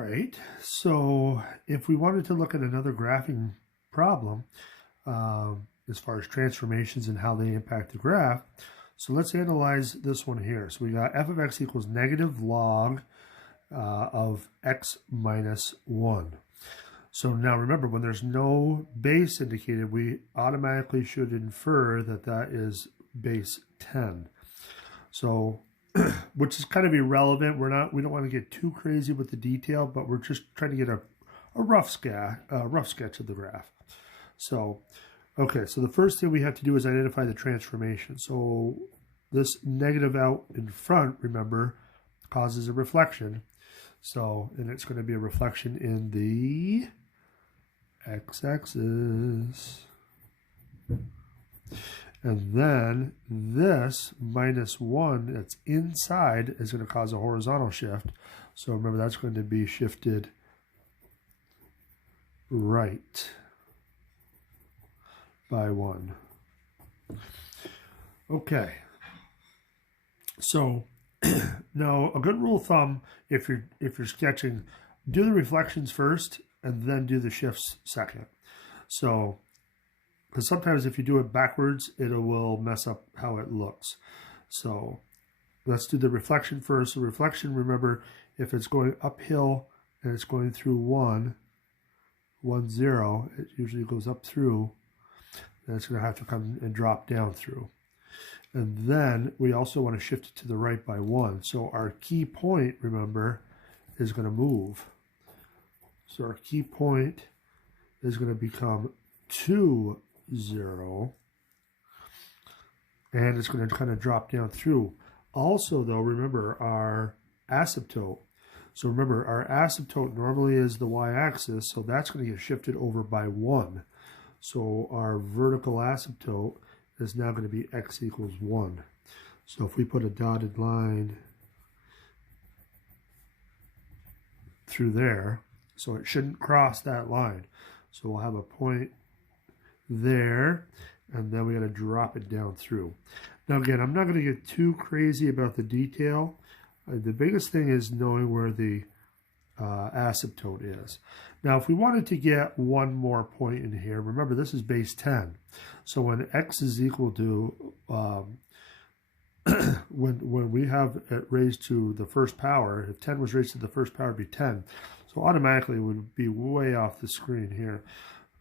right, so if we wanted to look at another graphing problem, as far as transformations and how they impact the graph, so let's analyze this one here. So we got f of x equals negative log of x minus 1. So now remember, when there's no base indicated, we automatically should infer that that is base 10. So, which is kind of irrelevant. We don't want to get too crazy with the detail, but we're just trying to get a rough sketch of the graph. So, okay, so the first thing we have to do is identify the transformation. So this negative out in front, remember, causes a reflection. So, and it's going to be a reflection in the x-axis. And then this minus 1 that's inside is going to cause a horizontal shift. So remember, that's going to be shifted right by 1. Okay. So now a good rule of thumb, if you're sketching, do the reflections first and then do the shifts second. So, because sometimes if you do it backwards, it will mess up how it looks. So let's do the reflection first. The reflection, remember, if it's going uphill and it's going through 1, 0, it usually goes up through, and it's going to have to come and drop down through. And then we also want to shift it to the right by 1. So our key point, remember, is going to move. So our key point is going to become 2, 0, and it's going to kind of drop down through. Also, though, remember our asymptote. So remember, our asymptote normally is the y-axis, so that's going to get shifted over by 1. So our vertical asymptote is now going to be x equals 1. So if we put a dotted line through there, so it shouldn't cross that line. So we'll have a point there, and then we got to drop it down through. Now again, I'm not going to get too crazy about the detail. The biggest thing is knowing where the asymptote is. Now if we wanted to get one more point in here, remember this is base 10. So when x is equal to, when we have it raised to the first power, if 10 was raised to the first power, it would be 10. So automatically it would be way off the screen here,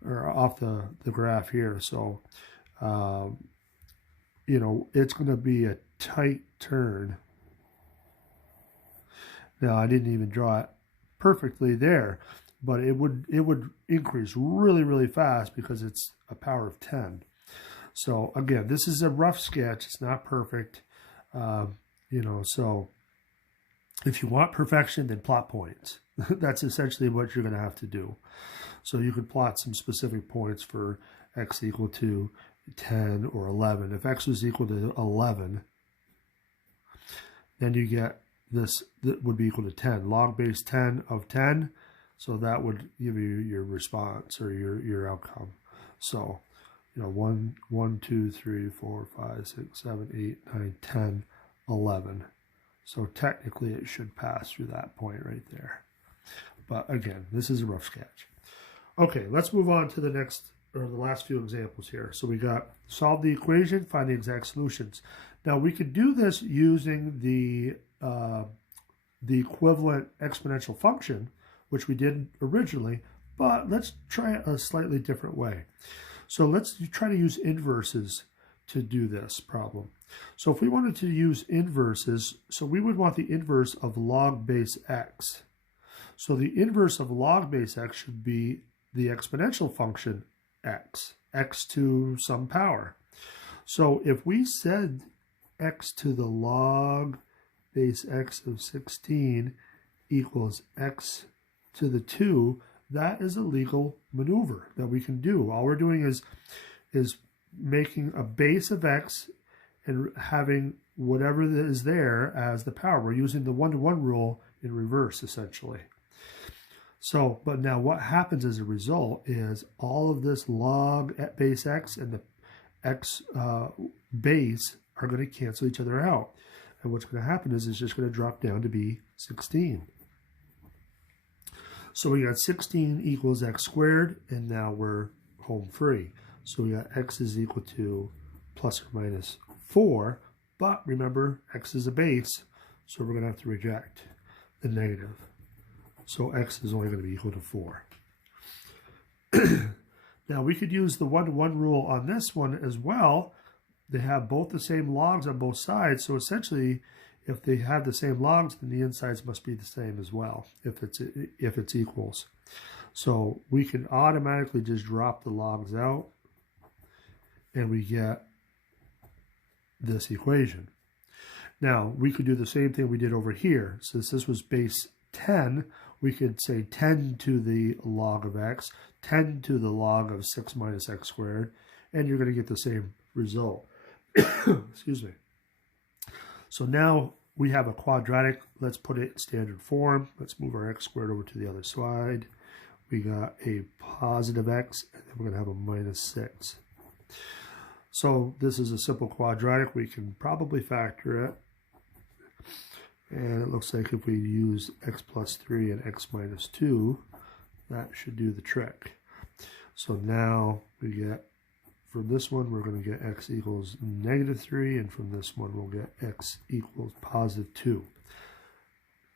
or off the graph here. So, you know, it's going to be a tight turn. Now, I didn't even draw it perfectly there, but it would increase really, really fast because it's a power of 10. So again, this is a rough sketch. It's not perfect. You know, so if you want perfection, then plot points. That's essentially what you're going to have to do. So you could plot some specific points for x equal to 10 or 11. If x was equal to 11, then you get this, that would be equal to 10. Log base 10 of 10. So that would give you your response or your outcome. So, you know, 1, 2, 3, 4, 5, 6, 7, 8, 9, 10, 11. So technically it should pass through that point right there. But again, this is a rough sketch. Okay, let's move on to the next, or the last few examples here. So we got solve the equation, find the exact solutions. Now we could do this using the equivalent exponential function, which we did originally, but let's try it a slightly different way. So let's try to use inverses to do this problem. So if we wanted to use inverses, so we would want the inverse of log base x. So the inverse of log base x should be the exponential function x to some power. So if we said x to the log base x of 16 equals x to the 2, that is a legal maneuver that we can do. All we're doing is making a base of x and having whatever is there as the power. We're using the one-to-one rule in reverse, essentially. So, but now what happens as a result is all of this log at base x and the x base are going to cancel each other out. And what's going to happen is it's just going to drop down to be 16. So we got 16 equals x squared, and now we're home free. So we got x is equal to plus or minus 4, but remember, x is a base, so we're going to have to reject the negative. So x is only going to be equal to 4. Now we could use the one-to-one rule on this one as well. They have both the same logs on both sides, so essentially if they have the same logs, then the insides must be the same as well, if it's equals. So we can automatically just drop the logs out, and we get this equation. Now, we could do the same thing we did over here. Since this was base 10, we could say 10 to the log of x, 10 to the log of 6 minus x squared, and you're going to get the same result. Excuse me. So now we have a quadratic. Let's put it in standard form. Let's move our x squared over to the other side. We got a positive x, and then we're going to have a minus 6. So this is a simple quadratic. We can probably factor it. And it looks like if we use x plus 3 and x minus 2, that should do the trick. So now we get, from this one, we're going to get x equals negative 3, and from this one, we'll get x equals positive 2.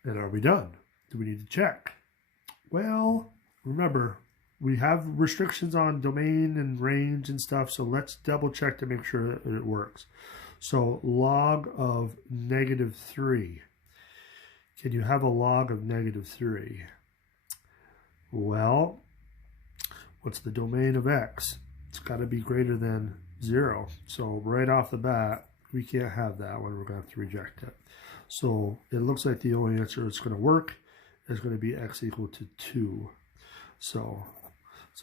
And are we done? Do we need to check? Well, remember, we have restrictions on domain and range and stuff, so let's double check to make sure that it works. So log of negative 3. Can you have a log of negative 3? Well, what's the domain of x? It's got to be greater than 0. So right off the bat, we can't have that one. We're going to have to reject it. So it looks like the only answer that's going to work is going to be x equal to 2. So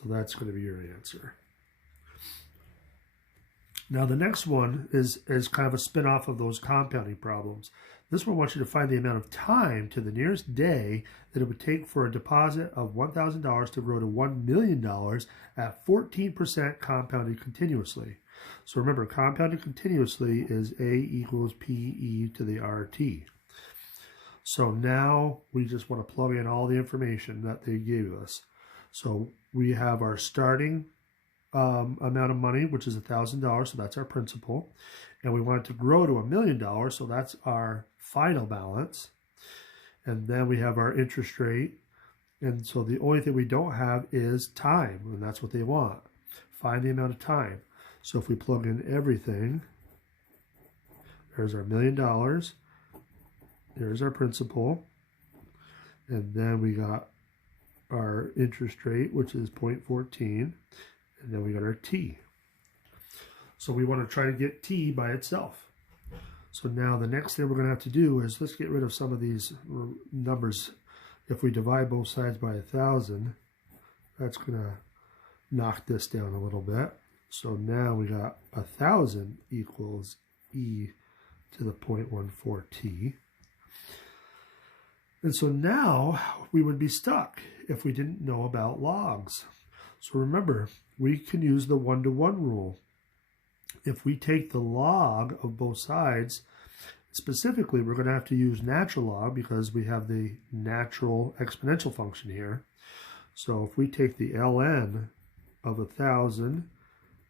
that's going to be your answer. Now the next one is kind of a spin-off of those compounding problems. This one wants you to find the amount of time to the nearest day that it would take for a deposit of $1,000 to grow to $1 million at 14% compounded continuously. So remember, compounded continuously is A equals PE to the RT. So now we just want to plug in all the information that they gave us. So we have our starting amount of money, which is $1,000, so that's our principal. And we want it to grow to $1 million, so that's our final balance. And then we have our interest rate. And so the only thing we don't have is time, and that's what they want. Find the amount of time. So if we plug in everything, there's our $1 million, there's our principal, and then we got our interest rate, which is 0.14, and then we got our t. So we want to try to get t by itself. So now the next thing we're going to have to do is, let's get rid of some of these numbers. If we divide both sides by 1,000, that's going to knock this down a little bit. So now we got 1,000 equals e to the 0.14t. And so now we would be stuck if we didn't know about logs. So remember, we can use the one-to-one rule. If we take the log of both sides, specifically we're going to have to use natural log because we have the natural exponential function here. So if we take the ln of 1,000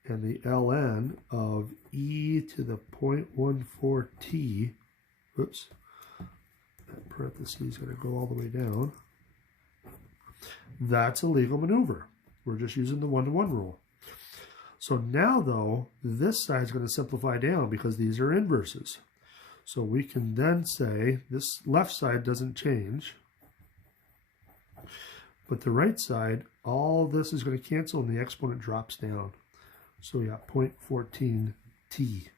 and the ln of e to the 0.14t, oops, that parenthesis is going to go all the way down. That's a legal maneuver. We're just using the one-to-one rule. So now, though, this side is going to simplify down because these are inverses. So we can then say this left side doesn't change, but the right side, all this is going to cancel and the exponent drops down. So we got 0.14t.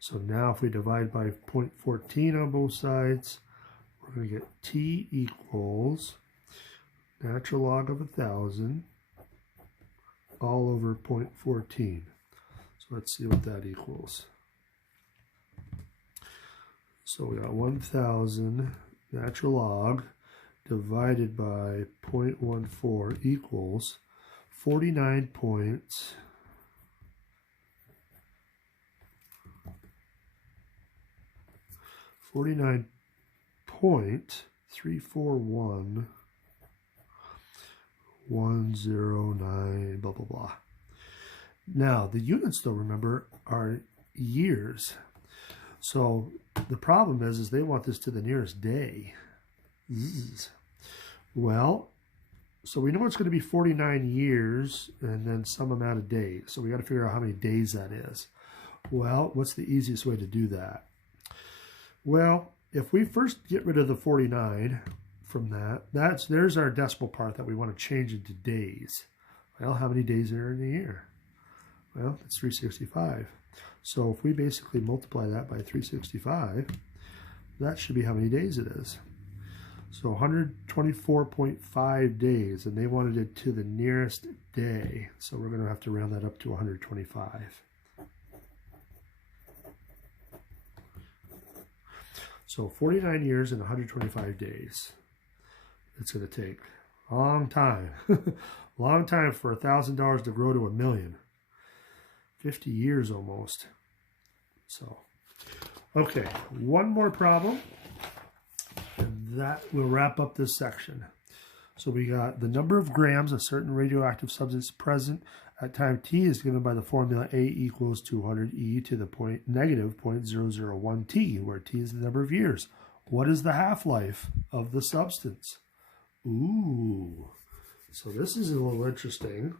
So now if we divide by 0.14 on both sides, we're going to get t equals natural log of 1,000 all over 0.14. So let's see what that equals. So we got 1,000 natural log divided by 0.14 equals 49 points. 49.341 109, blah, blah, blah. Now, the units, though, remember, are years. So the problem is they want this to the nearest day. Well, so we know it's going to be 49 years and then some amount of days. So we got to figure out how many days that is. Well, what's the easiest way to do that? Well, if we first get rid of the 49 from there's our decimal part that we want to change into days. Well, how many days are in a year? Well, it's 365. So if we basically multiply that by 365, that should be how many days it is. So 124.5 days, and they wanted it to the nearest day. So we're going to have to round that up to 125. So 49 years and 125 days. It's going to take a long time. Long time for $1,000 to grow to $1 million. 50 years almost. So, okay, one more problem, and that will wrap up this section. So we got the number of grams of certain radioactive substance present at time t is given by the formula A equals 200e to the negative 0.001 t, where t is the number of years. What is the half-life of the substance? Ooh, so this is a little interesting.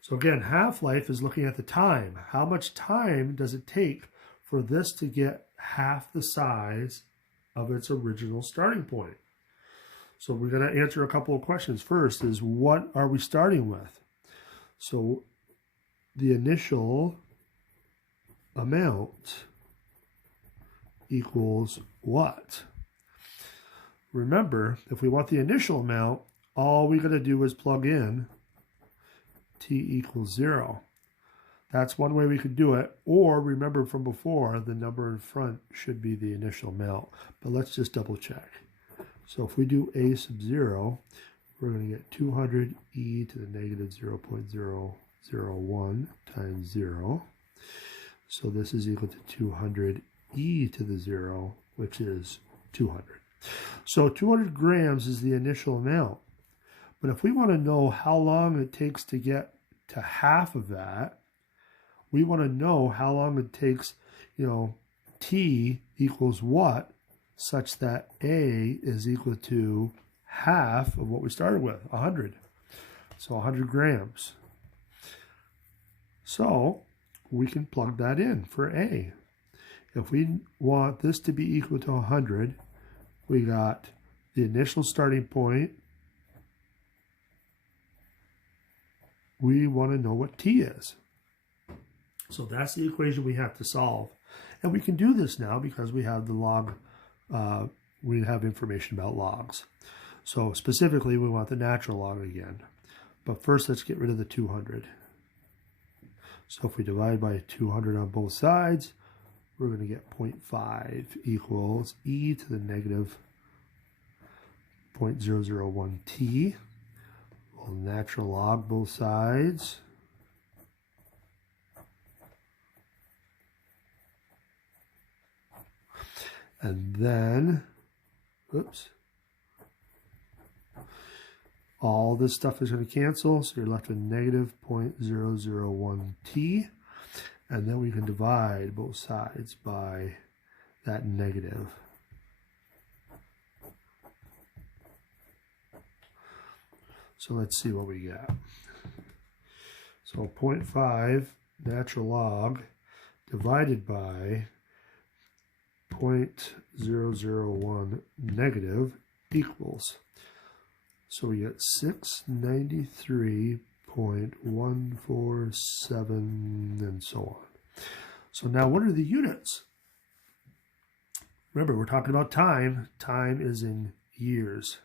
So again, half-life is looking at the time. How much time does it take for this to get half the size of its original starting point? So we're going to answer a couple of questions. First is, what are we starting with? So the initial amount equals what? Remember, if we want the initial amount, all we got to do is plug in t equals 0. That's one way we could do it. Or remember from before, the number in front should be the initial amount. But let's just double check. So if we do a sub 0, we're going to get 200e to the negative 0.001 times 0. So this is equal to 200e to the 0, which is 200. So 200 grams is the initial amount. But if we want to know how long it takes to get to half of that, we want to know how long it takes, t equals what, such that A is equal to half of what we started with, 100. So 100 grams. So we can plug that in for A. If we want this to be equal to 100, we got the initial starting point. We want to know what t is. So that's the equation we have to solve. And we can do this now because we have the log, we have information about logs. So specifically, we want the natural log again. But first, let's get rid of the 200. So if we divide by 200 on both sides, we're going to get 0.5 equals e to the negative 0.001 t. We'll natural log both sides. And then, oops, all this stuff is going to cancel, so you're left with negative 0.001 t. And then we can divide both sides by that negative. So let's see what we get. So 0.5 natural log divided by 0.001 negative equals. So we get 693.147 and so on. So now what are the units? Remember, we're talking about time. Time is in years.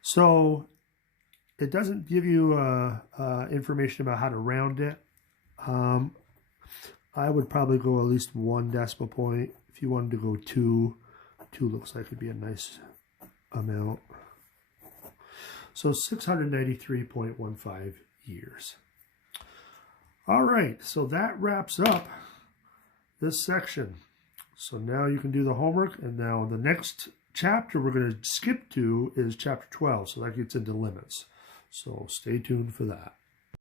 So it doesn't give you information about how to round it. I would probably go at least 1 decimal point. If you wanted to go 2 looks like it'd be a nice amount. So 693.15 years. All right, so that wraps up this section. So now you can do the homework, and now the next chapter we're going to skip to is chapter 12, so that gets into limits. So stay tuned for that.